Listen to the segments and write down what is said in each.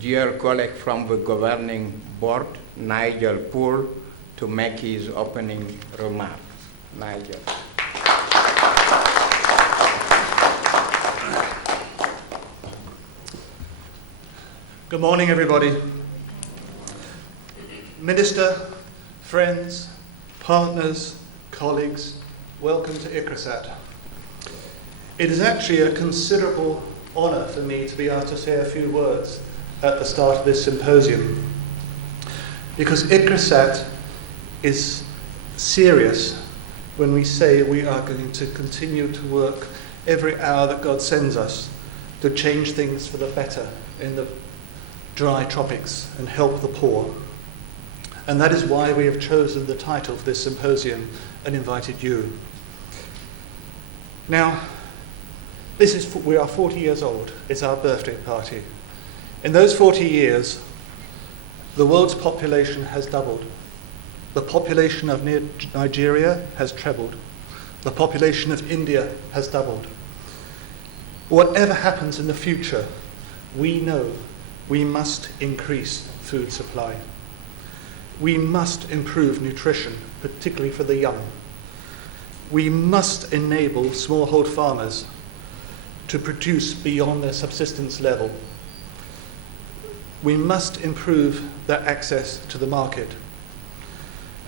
dear colleague from the governing board, Nigel Poole, to make his opening remarks. Nigel. Good morning, everybody. Minister, friends, partners, colleagues, welcome to ICRISAT. It is actually a considerable honour for me to be able to say a few words at the start of this symposium, because ICRISAT is serious when we say we are going to continue to work every hour that God sends us to change things for the better in the dry tropics and help the poor. And that is why we have chosen the title of this symposium and invited you. Now, we are 40 years old. It's our birthday party. In those 40 years, the world's population has doubled. The population of Nigeria has trebled. The population of India has doubled. Whatever happens in the future, we know we must increase food supply. We must improve nutrition, particularly for the young. We must enable smallhold farmers to produce beyond their subsistence level. We must improve their access to the market.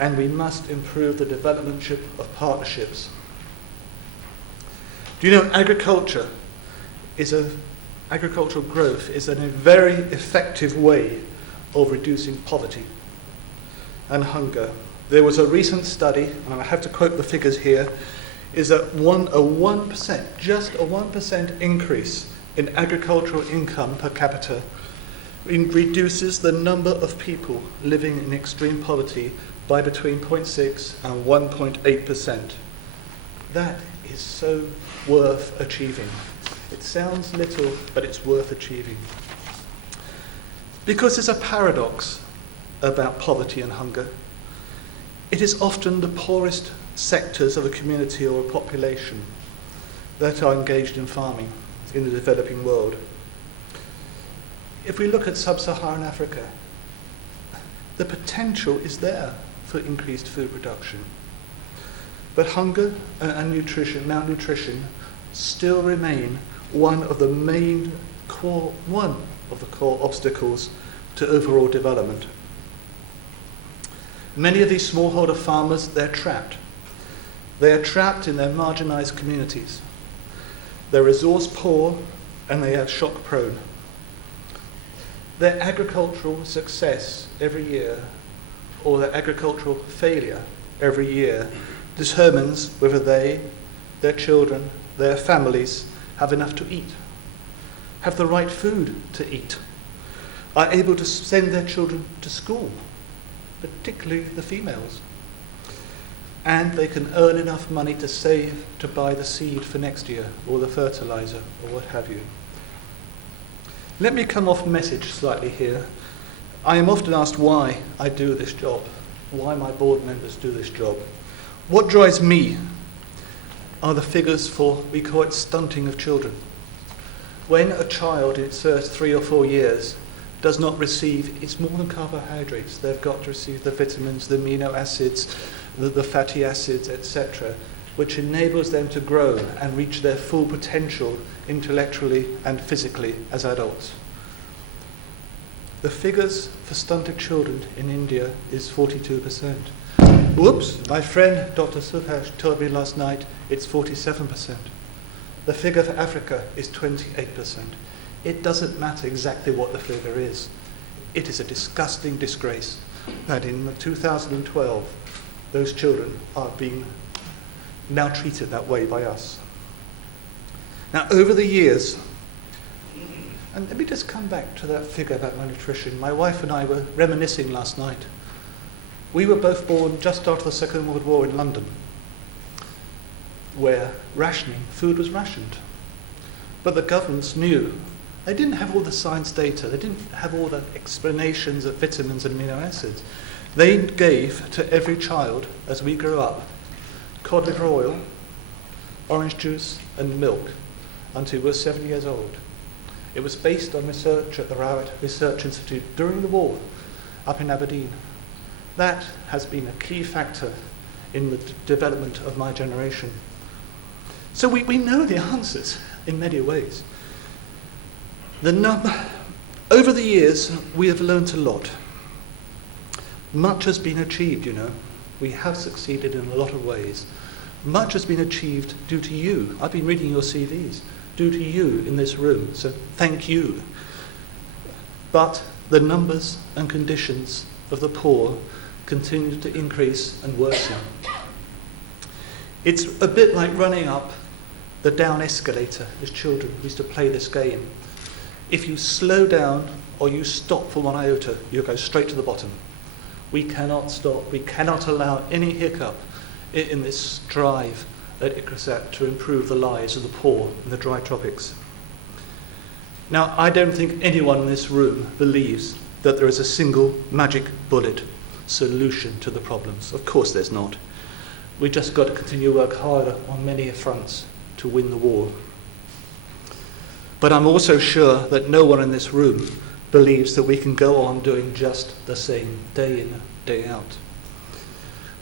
And we must improve the development of partnerships. Do you know agricultural growth is a very effective way of reducing poverty and hunger. There was a recent study, and I have to quote the figures here, is that just a 1% increase in agricultural income per capita reduces the number of people living in extreme poverty by between 0.6 and 1.8%. That is so worth achieving. It sounds little, but it's worth achieving. Because there's a paradox about poverty and hunger. It is often the poorest sectors of a community or a population that are engaged in farming in the developing world. If we look at sub-Saharan Africa, the potential is there for increased food production. But hunger and malnutrition still remain one of the core obstacles to overall development. Many of these smallholder farmers, they're trapped. They are trapped in their marginalized communities. They're resource poor and they are shock prone. Their agricultural success every year, or their agricultural failure every year, determines whether they, their children, their families have enough to eat, have the right food to eat, are able to send their children to school, particularly the females, and they can earn enough money to save to buy the seed for next year, or the fertilizer, or what have you. Let me come off message slightly here. I am often asked why I do this job, why my board members do this job. What drives me are the figures for, we call it stunting of children. When a child in its first 3 or 4 years does not receive, it's more than carbohydrates. They've got to receive the vitamins, the amino acids, the fatty acids, etc., which enables them to grow and reach their full potential intellectually and physically as adults. The figures for stunted children in India is 42%. Whoops, my friend Dr. Subhash told me last night it's 47%. The figure for Africa is 28%. It doesn't matter exactly what the figure is. It is a disgusting disgrace that in 2012 those children are being now treated that way by us. Now over the years, and let me just come back to that figure about malnutrition. My wife and I were reminiscing last night. We were both born just after the Second World War in London, where food was rationed. But the governments knew. They didn't have all the science data. They didn't have all the explanations of vitamins and amino acids. They gave to every child, as we grew up, cod liver oil, orange juice, and milk until we were 7 years old. It was based on research at the Rowett Research Institute during the war up in Aberdeen. That has been a key factor in the development of my generation. So we know the answers in many ways. Over the years, we have learnt a lot. Much has been achieved, you know. We have succeeded in a lot of ways. Much has been achieved due to you. I've been reading your CVs. Due to you in this room, so thank you. But the numbers and conditions of the poor continue to increase and worsen. It's a bit like running up the down escalator as children. We used to play this game. If you slow down or you stop for 1 iota, you'll go straight to the bottom. We cannot stop. We cannot allow any hiccup in this drive at ICRISAT to improve the lives of the poor in the dry tropics. Now, I don't think anyone in this room believes that there is a single magic bullet solution to the problems. Of course there's not. We just got to continue to work harder on many fronts to win the war. But I'm also sure that no one in this room believes that we can go on doing just the same day in, day out.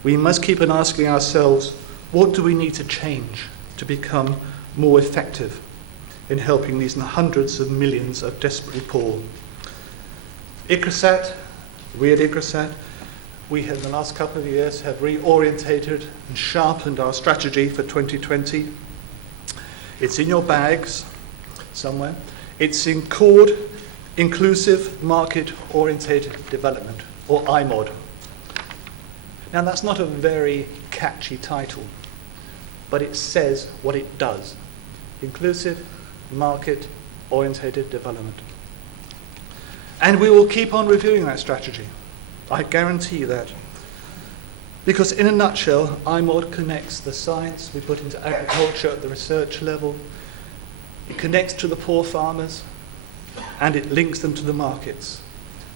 We must keep on asking ourselves, what do we need to change to become more effective in helping these hundreds of millions of desperately poor? ICRISAT, we at ICRISAT, we have in the last couple of years have reorientated and sharpened our strategy for 2020. It's in your bags somewhere. It's called Inclusive Market Orientated Development, or IMOD. Now that's not a very catchy title, but it says what it does. Inclusive Market Orientated Development. And we will keep on reviewing that strategy. I guarantee that. Because in a nutshell, IMOD connects the science we put into agriculture at the research level, it connects to the poor farmers, and it links them to the markets.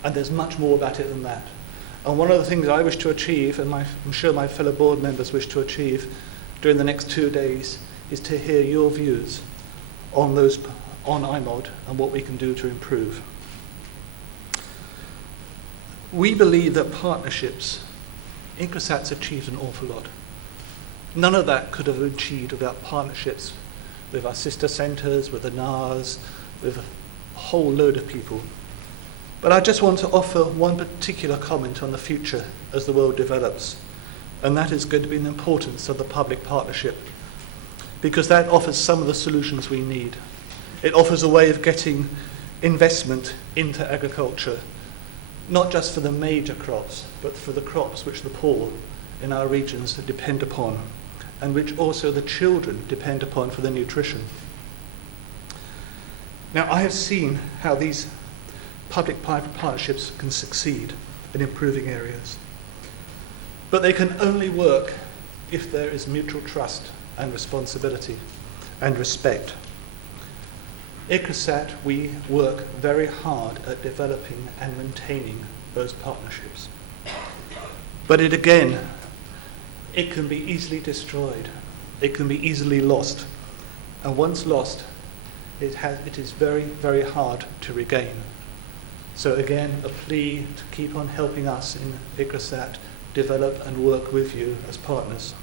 And there's much more about it than that. And one of the things I wish to achieve, and I'm sure my fellow board members wish to achieve during the next 2 days, is to hear your views on IMOD and what we can do to improve. We believe that partnerships, ICRISAT's achieved an awful lot. None of that could have been achieved without partnerships with our sister centres, with the NARS, with a whole load of people. But I just want to offer one particular comment on the future as the world develops, and that is going to be the importance of the public partnership, because that offers some of the solutions we need. It offers a way of getting investment into agriculture, not just for the major crops, but for the crops which the poor in our regions depend upon, and which also the children depend upon for their nutrition. Now, I have seen how these public-private partnerships can succeed in improving areas. But they can only work if there is mutual trust and responsibility and respect. ICRISAT, we work very hard at developing and maintaining those partnerships. But it can be easily destroyed. It can be easily lost. And once lost, it is very, very hard to regain. So again, a plea to keep on helping us in ICRISAT develop and work with you as partners.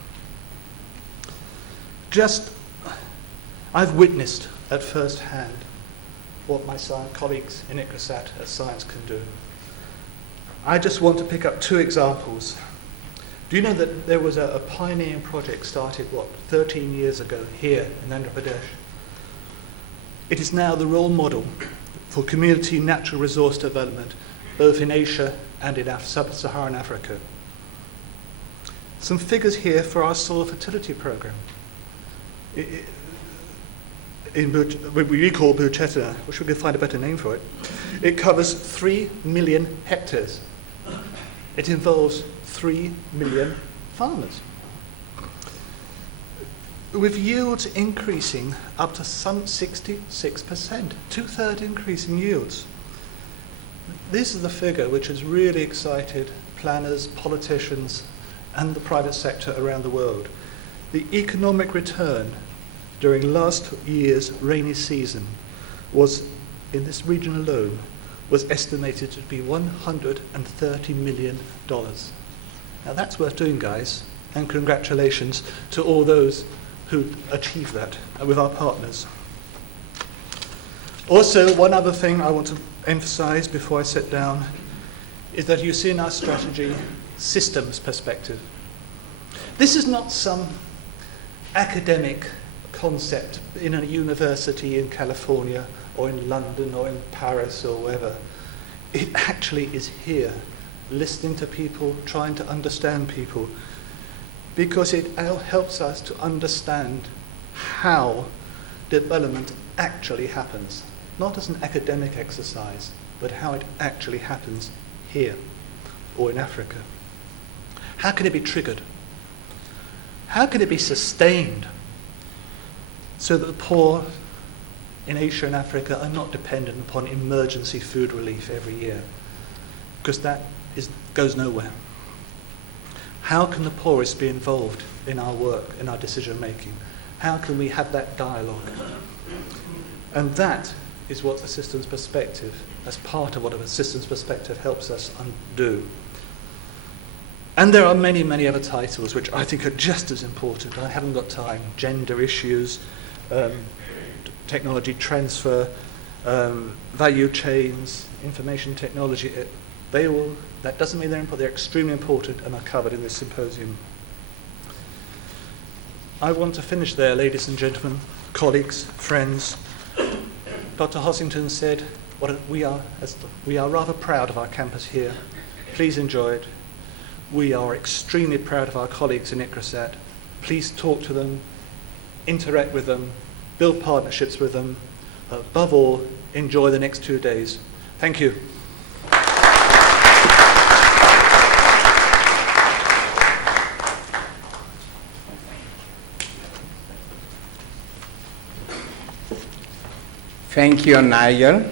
I've witnessed at first hand what my colleagues in ICRISAT at Science can do. I just want to pick up 2 examples. Do you know that there was a pioneering project started, 13 years ago here in Andhra Pradesh? It is now the role model for community natural resource development, both in Asia and in sub-Saharan Africa. Some figures here for our soil fertility program. We call Bucheta, which we can find a better name for it. It covers 3 million hectares. It involves 3 million farmers, with yields increasing up to some 66%, 2/3 increase in yields. This is the figure which has really excited planners, politicians, and the private sector around the world. The economic return during last year's rainy season was in this region alone was estimated to be $130 million. Now that's worth doing, guys, and congratulations to all those who achieved that with our partners. Also, one other thing I want to emphasize before I sit down is that you see in our strategy systems perspective. This is not some academic concept in a university in California or in London or in Paris or wherever. It actually is here, listening to people, trying to understand people, because it helps us to understand how development actually happens, not as an academic exercise, but how it actually happens here or in Africa. How can it be triggered? How can it be sustained so that the poor in Asia and Africa are not dependent upon emergency food relief every year? Because that goes nowhere. How can the poorest be involved in our work, in our decision making? How can we have that dialogue? And that is what the systems perspective, as part of what a systems perspective helps us do. And there are many, many other titles which I think are just as important. I haven't got time. Gender issues, technology transfer, value chains, information technology. That doesn't mean they're important. They're extremely important and are covered in this symposium. I want to finish there, ladies and gentlemen, colleagues, friends. Dr. Hossington said, we are rather proud of our campus here. Please enjoy it. We are extremely proud of our colleagues in ICRISAT. Please talk to them, interact with them, build partnerships with them. Above all, enjoy the next 2 days. Thank you. Thank you, Nigel.